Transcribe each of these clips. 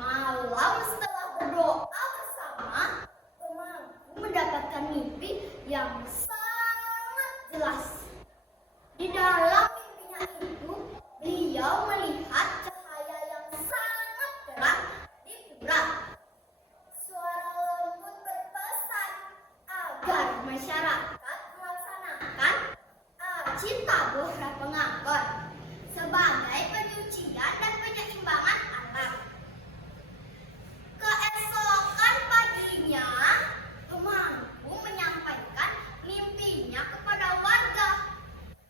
Malam setelah berdoa bersama, temanku mendapatkan mimpi yang sangat jelas. Di dalam mimpinya itu, beliau melihat cahaya yang sangat terang di pura. Suara lembut berpesan agar masyarakat melaksanakan aji tabuh Penganggon sebagai penyucian dan penyeimbangan alam. Keesokan paginya, temanku menyampaikan mimpinya kepada warga.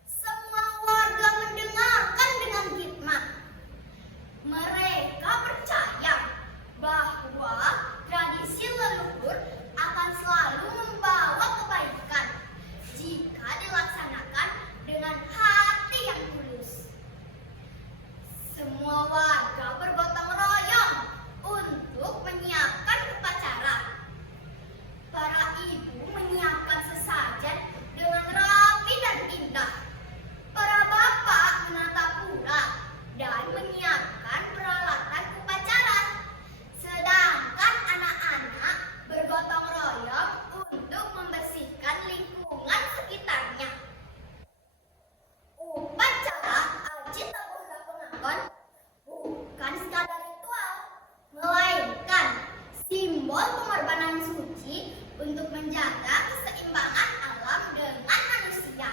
Semua warga mendengarkan dengan hikmat. Mereka percaya bahwa tradisi leluhur akan selalu membawa kebaikan jika dilaksanakan dengan hati yang tulus. Semua warga bergotong royong untuk menyiapkan upacara. Para ibu menyiapkan sesajen dengan rapi dan indah. Para bapak menata pura dan menyiapkan peralatan upacara. Sedangkan anak-anak bergotong royong untuk membersihkan lingkungan sekitarnya. Upacara aji tabuh Penganggon bukan sekadar ritual, melainkan simbol pengorbanan suci untuk menjaga keseimbangan alam dengan manusia.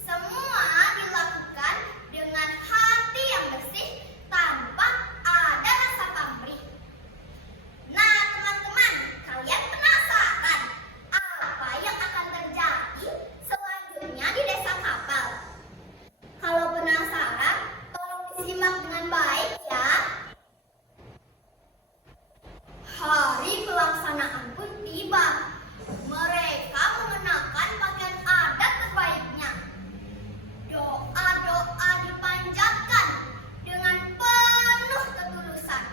Semua dilakukan dengan hati yang bersih tanpa ada rasa pamrih. Nah, teman-teman, kalian penasaran apa yang akan terjadi selanjutnya di Desa Kapal? Kalau penasaran, tolong disimak dengan baik ya. Hari pelaksanaan pun tiba. Mereka mengenakan pakaian adat terbaiknya. Doa-doa dipanjatkan dengan penuh ketulusan.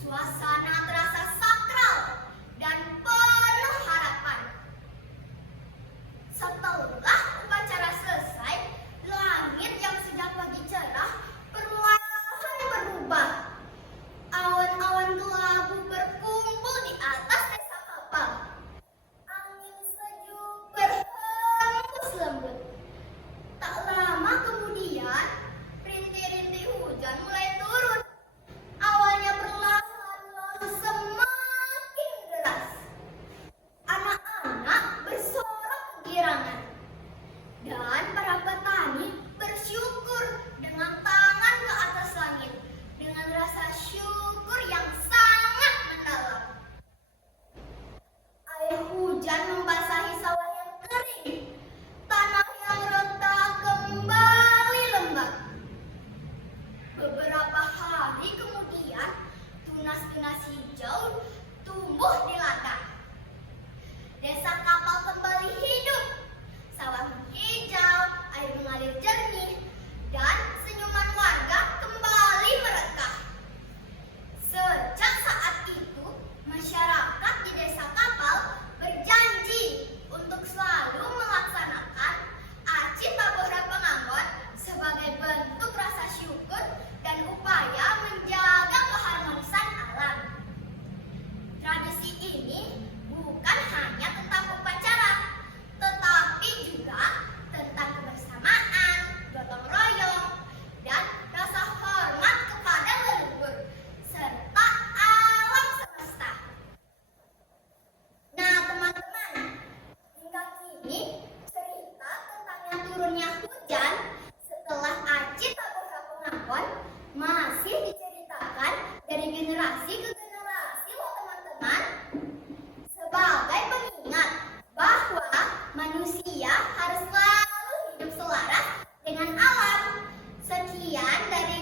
Suasana terasa sakral dan penuh harapan. Setelah upacara selesai, langit yang sejak pagi cerah perlahan berubah. Awan-awan kelabu berkumpul di atas Desa Kapal. Angin sejuk berhembus lembut. Tak lama kemudian, rintik-rintik hujan mulai turun. Awalnya perlahan, lalu semakin deras. Anak-anak bersorak kegirangan. Dan para petani bersyukur dengan tangan ke atas langit, dengan rasa syukur yang sangat mendalam. Air hujan membasahi sawah yang kering. Tanah yang retak kembali lembab. Beberapa hari kemudian, tunas-tunas hijau tumbuh di ladang. Desa Kapal kembali hidup. Sawah menghijau, air mengalir jernih, dan senyuman warga kembali merekah. Sejak saat itu, masyarakat di Desa Kapal berjanji untuk selalu melaksanakan aji tabuh Penganggon sebagai bentuk rasa syukur dan upaya menjaga keharmonisan alam. Tradisi ini bukan hanya tentang upacara, tetapi juga tentang kebersamaan, gotong royong, dan rasa hormat kepada leluhur serta alam semesta. Nah, teman-teman, hingga kini cerita tentang yang turunnya hujan setelah aji tabuh Penganggon masih diceritakan dari generasi ke generasi loh teman-teman. Sebagai pengingat bahwa manusia harus selalu hidup selaras dengan alam. Sekian dari